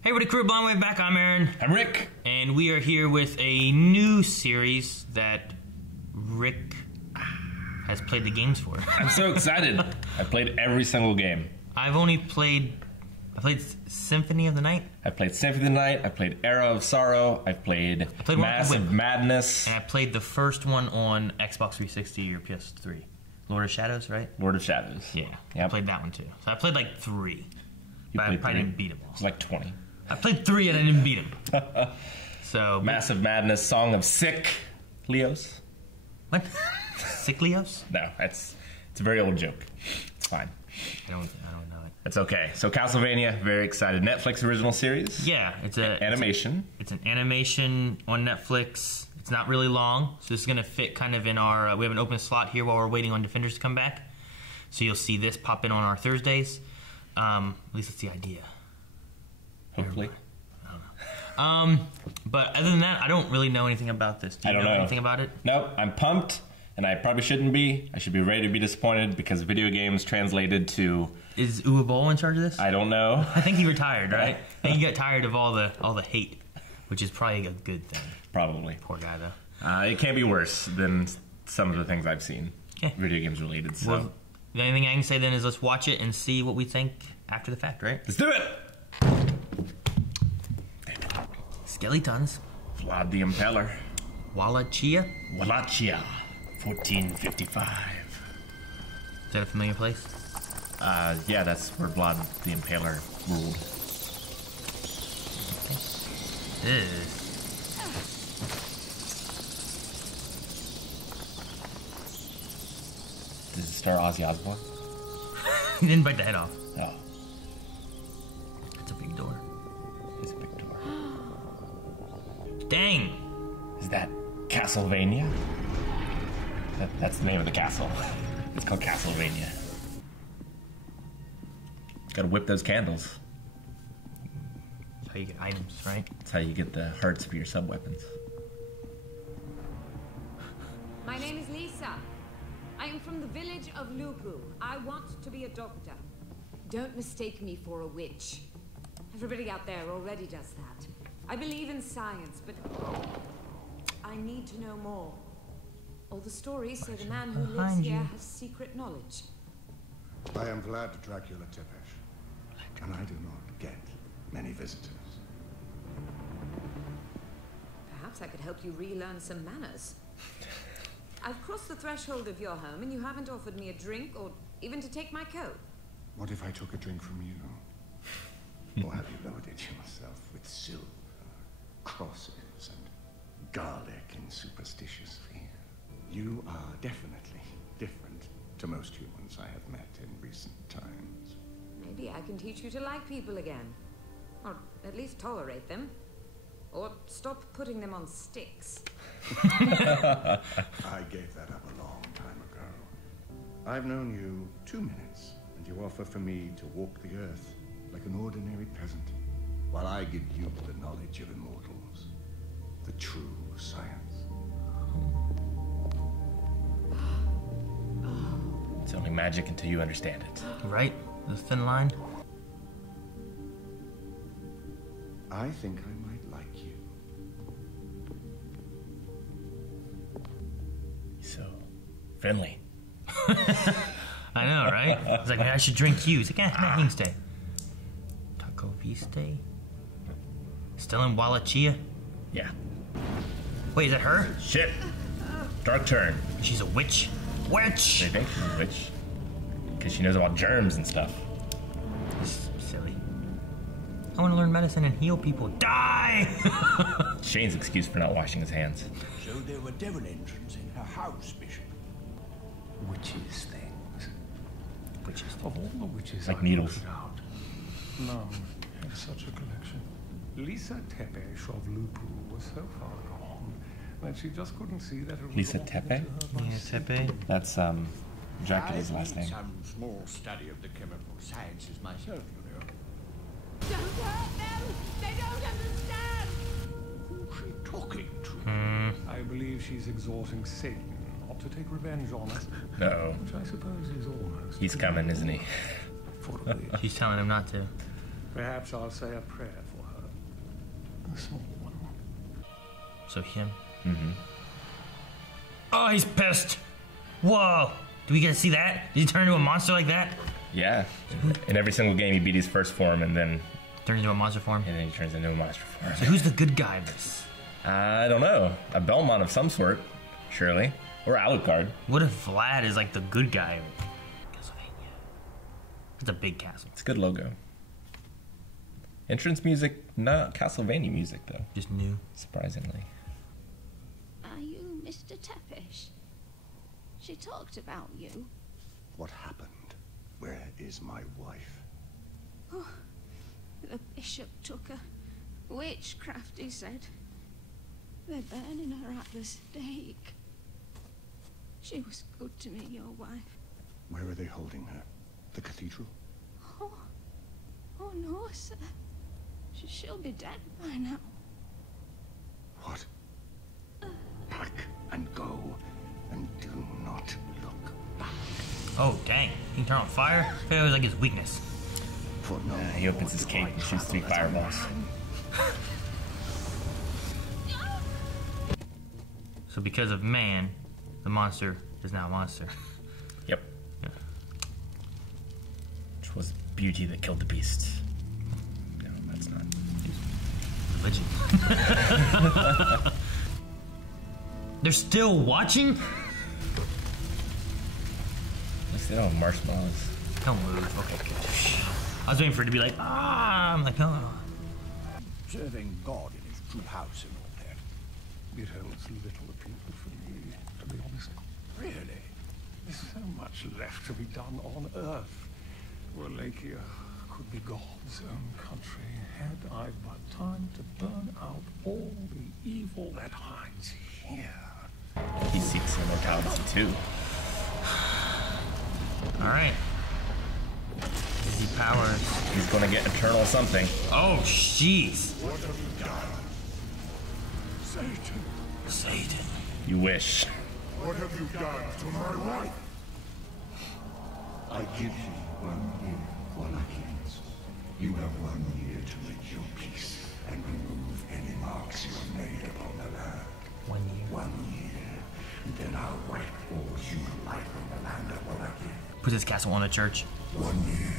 Hey everybody, crew, Blind Wave back. I'm Aaron. I'm Rick. And we are here with a new series that Rick has played the games for. I'm so excited. I played every single game. I played Symphony of the Night. I played Symphony of the Night. I played Era of Sorrow. I played Massive Madness. And I played the first one on Xbox 360 or PS3. Lord of Shadows, right? Lord of Shadows. Yeah. Yep. I played that one too. So I played like 3. You but I probably didn't beat them all. It's like 20. I played 3 and I didn't beat them. So Massive Madness, Song of Sick Leos. What? Sick Leos? No, it's a very old joke. It's fine. I don't know it. It's okay. So Castlevania, very excited. Netflix original series. Yeah, it's a animation. It's an animation on Netflix. It's not really long, so this is gonna fit kind of in our. We have an open slot here while we're waiting on Defenders to come back. So you'll see this pop in on our Thursdays. At least that's the idea. Hopefully. I don't know. But other than that, I don't really know anything about this. Do you know anything about it? Nope. I'm pumped, and I probably shouldn't be. I should be ready to be disappointed because video games translated to. Is Uwe Boll in charge of this? I don't know. I think he retired, right? I think he got tired of all the hate, which is probably a good thing. Probably. Poor guy, though. It can't be worse than some of the things I've seen. Okay. Video games related. So. Well, the only thing I can say then is let's watch it and see what we think after the fact, right? Let's do it! Skeletons. Vlad the Impaler. Wallachia. Wallachia. 1455. Is that a familiar place? Yeah, that's where Vlad the Impaler ruled. Okay. Does it star Ozzy Osbourne? He didn't bite the head off. Oh. That's a big door. It's a big door. Dang! Is that Castlevania? That's the name of the castle. It's called Castlevania. Gotta whip those candles. That's how you get items, right? That's how you get the hearts for your sub-weapons. My name is Lisa. I am from the village of Lupu. I want to be a doctor. Don't mistake me for a witch. Everybody out there already does that. I believe in science, but I need to know more. All the stories say the man who lives here has secret knowledge. I am Vlad Dracula Tepesh, and I do not get many visitors. Perhaps I could help you relearn some manners. I've crossed the threshold of your home, and you haven't offered me a drink or even to take my coat. What if I took a drink from you? Or have you loaded yourself with silver, crosses, and garlic in superstitious fear? You are definitely different to most humans I have met in recent times. Maybe I can teach you to like people again. Or at least tolerate them. Or stop putting them on sticks. I gave that up a long time ago. I've known you 2 minutes, and you offer for me to walk the earth like an ordinary peasant, while I give you the knowledge of immortals, the true science. It's only magic until you understand it. Right? The thin line. I think I might like you. So friendly. I know, right? He's like, maybe I should drink you. He's like, yeah, you can stay. Taco Viste? Still in Wallachia? Yeah. Wait, is that her? Shit. Dark turn. She's a witch. Witch! They think she's a witch. Because she knows about germs and stuff. Silly. I want to learn medicine and heal people. Die! Shane's excuse for not washing his hands. So there were devil engines in her house, Bishop. Witches things. Witches. Of all the witches Like I've needles. put out, none had such a collection. Lisa Tepesh of Lupu was so far gone that she just couldn't see that it was Lisa all Tepe? given to her by Yeah, Tepe. That's Dracula's I've last made name. some small study of the chemical sciences myself, you know. Don't hurt them! They don't understand! Who's she talking to? I believe she's exhorting Satan not to take revenge on us, No. which I suppose is almost He's coming, isn't he? for a witch. She's telling him not to. Perhaps I'll say a prayer for her. The small one. So him. Mm-hmm. Oh, he's pissed. Whoa. Do we get to see that? Did he turn into a monster like that? Yeah. In every single game, he beat his first form and then... Turns into a monster form? And then he turns into a monster form. So who's the good guy of this? I don't know. A Belmont of some sort, surely. Or Alucard. What if Vlad is like the good guy of Castlevania? It's a big castle. It's a good logo. Entrance music, not Castlevania music, though. Just new. Surprisingly. Are you Mr. Tepesh? She talked about you. What happened? Where is my wife? Oh, the bishop took her. Witchcraft, he said. They're burning her at the stake. She was good to me, your wife. Where are they holding her? The cathedral? Oh no, sir. She'll be dead by now. What? Pack and go, and do not look back. Oh, dang. He can turn on fire? That was like his weakness. For no He opens his cape and shoots 3 fireballs. So because of man, the monster is now a monster. Yep. Yeah. Which was beauty that killed the beast. No, that's not. Religion. They're still watching? At least they don't have marshmallows. Don't move. Okay, good. I was waiting for it to be like, ah. I'm like, oh. Serving God in his true house and all that. It holds little appeal for me, to be honest. Really? There's so much left to be done on Earth. Wallachia could be God's own country had I but time to burn out all the evil that hides here. He seeks immortality too. Alright. Easy powers. He's gonna get eternal something. Oh, jeez. What have you done? Satan. Satan. You wish. What have you done to my wife? I give you 1 year, Wallachia. You have 1 year to make your peace and remove any marks you have made upon the land. 1 year. 1 year, and then I'll wipe all human life from the land of Wallachia. Puts his castle on the church. 1 year.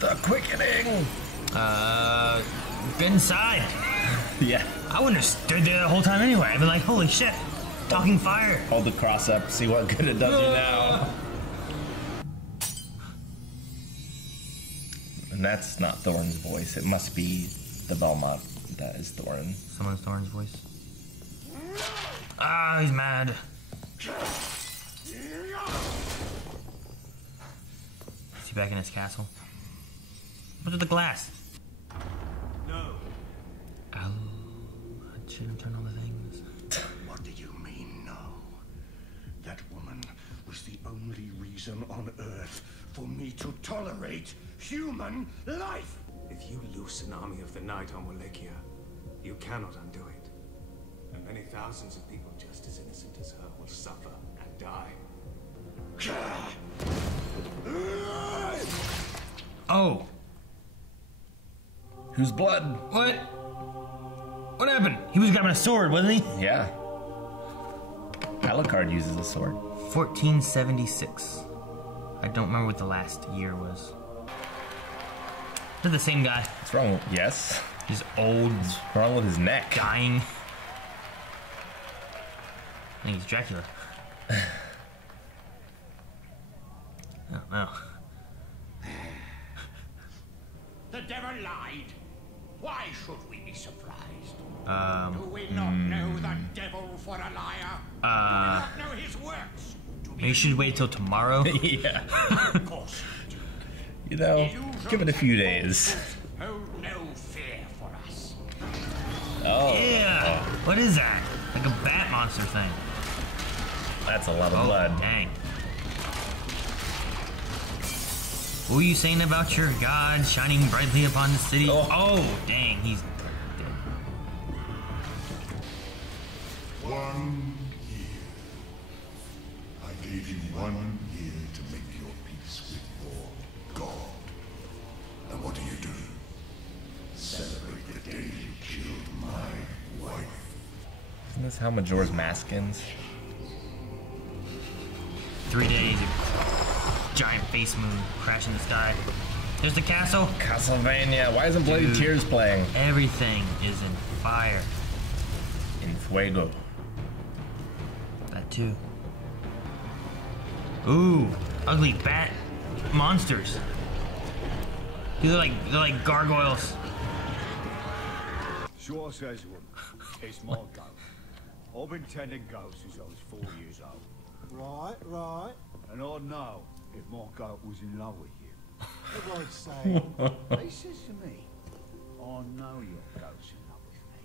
The quickening! Get inside. Yeah. I wouldn't have stood there the whole time anyway. I'd be like, holy shit. Talking fire. Hold the cross up, see what good it does you now. And that's not Thorin's voice. It must be the Belmont that is Thorin. Someone's Thorin's voice. Ah, he's mad. Is he back in his castle? What's with the glass? No. Oh, I shouldn't turn on the things. What do you mean, no? That woman was the only reason on Earth for me to tolerate human life. If you loose an army of the night on Wallachia, you cannot undo it. And many thousands of people just as innocent as her will suffer and die. Oh. Whose blood? What? What happened? He was grabbing a sword, wasn't he? Yeah. Alucard uses a sword. 1476. I don't remember what the last year was. Is that the same guy? What's wrong with... Yes. He's old. What's wrong with his neck? Dying. I think he's Dracula. I don't know. The devil lied. Why should we be surprised? Do we Hmm. not know the devil for a liar? Do we not know his works? Maybe you should wait till tomorrow. Yeah. Of course we do. You know, give it a few days. Hold no fear for us. Oh. Yeah. What is that? Like a bat monster thing. That's a lot of Oh, blood. dang. What were you saying about your god shining brightly upon the city? Oh, dang, he's dead. 1 year. gave you 1 year to make your peace with your god. And what do? Celebrate the day you killed my wife. Isn't this how Majora's Mask ends? 3 days, a giant face moon crash in the sky. There's the castle. Castlevania. Why isn't Bloody Dude, Tears playing? Everything is in fire. In fuego. That too. Ooh, ugly bat monsters. They're like gargoyles. Sure says one. It's my goat. I've been tending goats since I was 4 years old. Right. And I'd know if my goat was in love with you. What I'd say. He says to me, I know your goat's in love with me.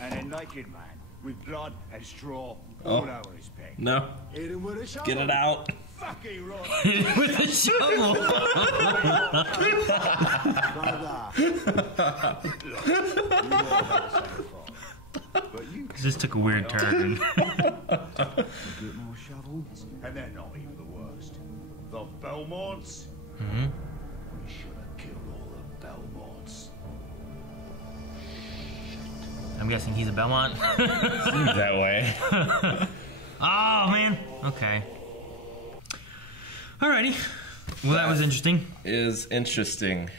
And a naked man with blood and straw all over his peg. No. Hit him with a shovel. Get it out. Fucking right. With a shovel. This took a weird turn. Get my shovel, and they're not even the worst. The Belmonts. Mm-hmm. We should have killed all the Belmonts. I'm guessing he's a Belmont. Seems that way. Oh, man. Okay. Alrighty. Well, that was interesting. Is interesting.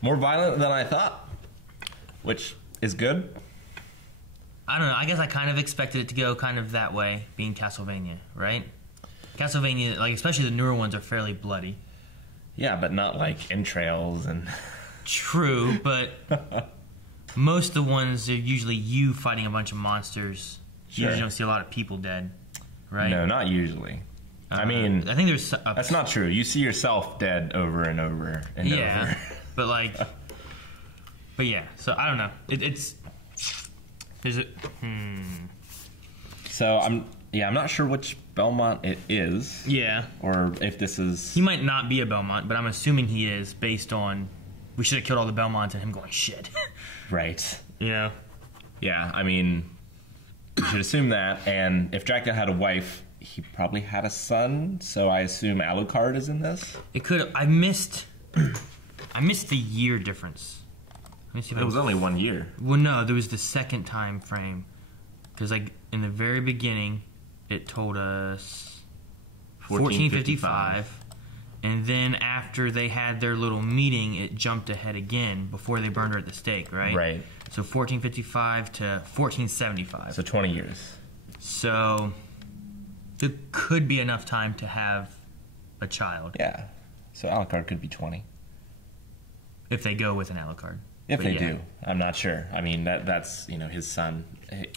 More violent than I thought, which is good. I don't know. I guess I kind of expected it to go kind of that way, being Castlevania, right? Castlevania, like especially the newer ones, are fairly bloody. Yeah, but not like entrails and... True, but most of the ones are usually you fighting a bunch of monsters. You usually don't see a lot of people dead, right? No, not usually. I mean... I think there's... that's not true. You see yourself dead over and over and over. But like... But yeah, so I don't know. It's... Is it... So I'm not sure which Belmont it is. Yeah. Or if this is... He might not be a Belmont, but I'm assuming he is based on... We should have killed all the Belmonts and him going, shit. Right. You know? Yeah, I mean... You should assume that, and if Dracula had a wife, he probably had a son, so I assume Alucard is in this? It could have... I missed the year difference. Let me see if It was only 1 year. Well, no, there was the second time frame. Because, like, in the very beginning, it told us 1455. And then after they had their little meeting, it jumped ahead again before they burned her at the stake, right? Right. So 1455 to 1475. So 20 years. So there could be enough time to have a child. Yeah. So Alucard could be 20. If they go with an Alucard. If they do. I'm not sure. I mean, that's, his son.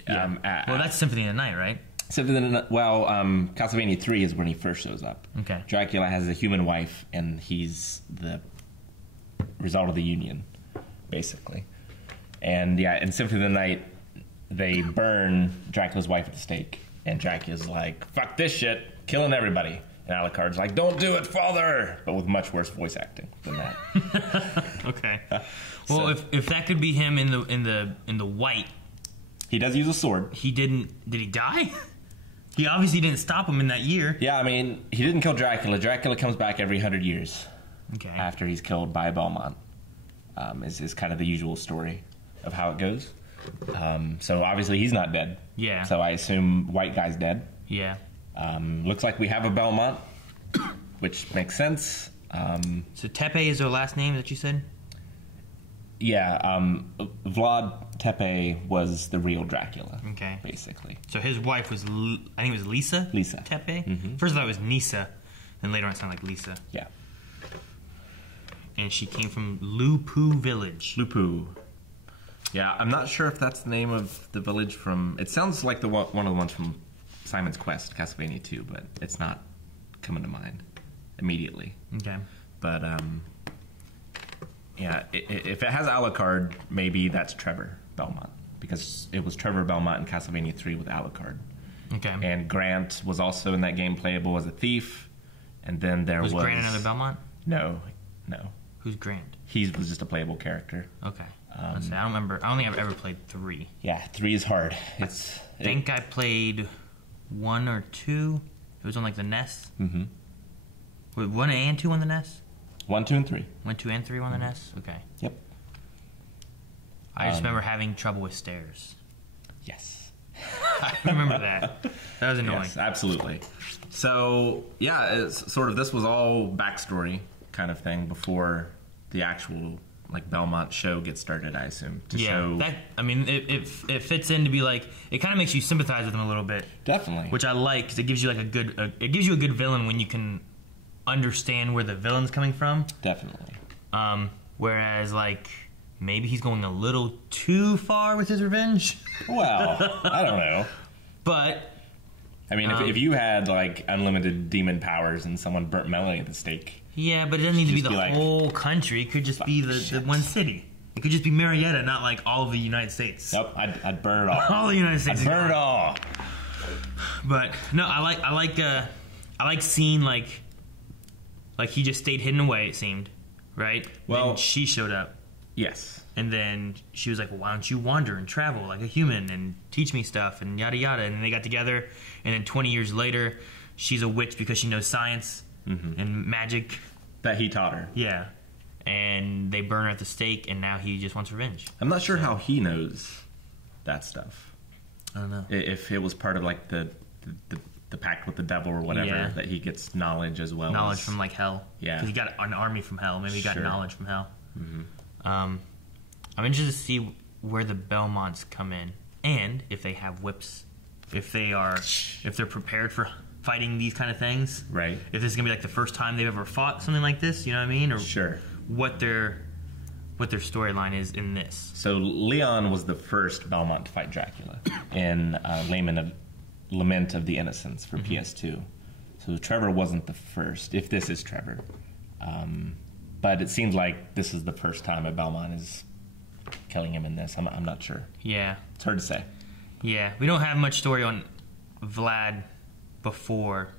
Yeah. Well, that's Symphony of the Night, right? Castlevania 3 is when he first shows up. Okay. Dracula has a human wife, and he's the result of the union, basically. And yeah, in Symphony of the Night, they burn Dracula's wife at the stake, and Dracula's like, fuck this shit, killing everybody. And Alucard's like, don't do it, father! But with much worse voice acting than that. Okay. Well, if that could be him in the white, he does use a sword. He didn't. Did he die? He obviously didn't stop him in that year. Yeah, I mean, he didn't kill Dracula. Dracula comes back every 100 years. Okay. After he's killed by Belmont. Is kind of the usual story of how it goes. So obviously he's not dead. Yeah. So I assume white guy's dead. Yeah. Looks like we have a Belmont, which makes sense. So Tepe is their last name that you said? Yeah, Vlad Tepe was the real Dracula. Okay. Basically. So his wife was, I think it was Lisa? Lisa. Tepe? Mm-hmm. First I thought it was Nisa, and later on it sounded like Lisa. Yeah. And she came from Lupu Village. Lupu. Yeah, I'm not sure if that's the name of the village from... It sounds like one of the ones from Simon's Quest, Castlevania 2, but it's not coming to mind immediately. Okay. But, yeah, if it has Alucard, maybe that's Trevor Belmont. Because it was Trevor Belmont in Castlevania 3 with Alucard. Okay. And Grant was also in that game playable as a thief. And then there was... Was Grant another Belmont? No. Who's Grant? He was just a playable character. Okay. I don't remember. I don't think I've ever played 3. Yeah, 3 is hard. I think I played 1 or 2. It was on like the NES. Mm-hmm. Wait, 1 and 2 on the NES. 1, 2, and 3. 1, 2, and 3 on the NES. Okay. Yep. I just remember having trouble with stairs. Yes. I remember that. That was annoying. Yes, absolutely. So yeah, it's sort of this was all backstory kind of thing before the actual like Belmont show gets started. I assume to show that. I mean, it fits in to be like it kind of makes you sympathize with him a little bit. Definitely, which I like because it gives you like it gives you a good villain when you can understand where the villain's coming from. Definitely. Whereas like maybe he's going a little too far with his revenge. Well, I don't know, but. I mean, if you had like unlimited demon powers and someone burnt Melanie at the stake. Yeah, but it doesn't need to be the whole country. It could just be the one city. It could just be Marietta, not like all of the United States. Nope, I'd burn it all. All the United States. I'd burn it all. But no, I like seeing like he just stayed hidden away. It seemed right. Well, then she showed up. Yes. And then she was like, well, why don't you wander and travel like a human and teach me stuff and yada yada. And they got together. And then 20 years later, she's a witch because she knows science and magic. That he taught her. Yeah. And they burn her at the stake, and now he just wants revenge. I'm not sure how he knows that stuff. I don't know. If it was part of like the pact with the devil or whatever, that he gets knowledge as well. Knowledge from like hell. Yeah. Because he got an army from hell. Maybe he got knowledge from hell. Mm-hmm. I'm interested to see where the Belmonts come in, and if they have whips, if they're prepared for fighting these kind of things. Right. If this is gonna be like the first time they've ever fought something like this, you know what I mean? Or what their storyline is in this. So Leon was the first Belmont to fight Dracula in Lament of the Innocents for PS2. So Trevor wasn't the first, if this is Trevor. But it seems like this is the first time a Belmont is killing him in this. I'm not sure. Yeah. It's hard to say. Yeah. We don't have much story on Vlad before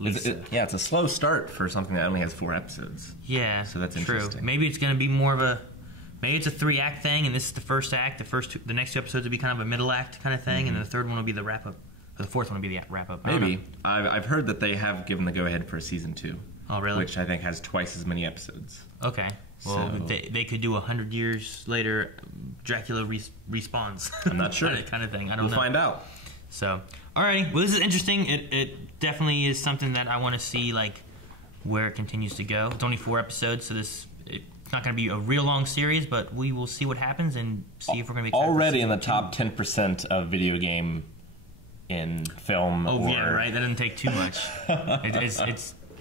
Lisa. It's a slow start for something that only has 4 episodes. Yeah. So that's true. interesting. Maybe it's going to be more of a... Maybe it's a 3-act thing, and this is the first act. The next 2 episodes will be kind of a middle act kind of thing, and then the 3rd one will be the wrap-up. Or the 4th one will be the wrap-up. Maybe. I've heard that they have given the go-ahead for a season 2. Oh, really? Which I think has twice as many episodes. Okay. Well, they could do 100 years later, Dracula respawns. I'm not sure. kind of thing. I don't know. We'll find out. So, alrighty. Well, this is interesting. It definitely is something that I want to see, like, where it continues to go. It's only 4 episodes, so it's not going to be a real long series, but we will see what happens and see if we're going to be already in the top 10% of video game in film. Oh, yeah, right. That doesn't take too much.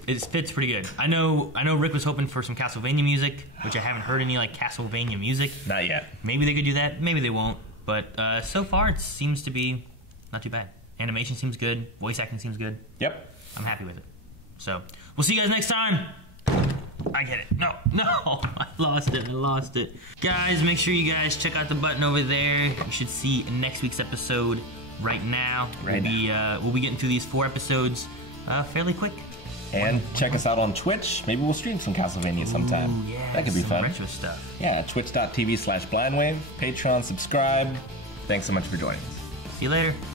It fits pretty good. I know Rick was hoping for some Castlevania music, which I haven't heard any like Castlevania music. Not yet. Maybe they could do that. Maybe they won't. But so far, it seems to be not too bad. Animation seems good. Voice acting seems good. Yep. I'm happy with it. So we'll see you guys next time. I get it. No. I lost it. Guys, make sure you guys check out the button over there. You should see next week's episode right now. We'll be getting through these 4 episodes fairly quick. And check us out on Twitch. Maybe we'll stream some Castlevania sometime. Ooh, yeah, that could be fun. Retro stuff. Yeah, twitch.tv/blindwave. Patreon, subscribe. Thanks so much for joining us. See you later.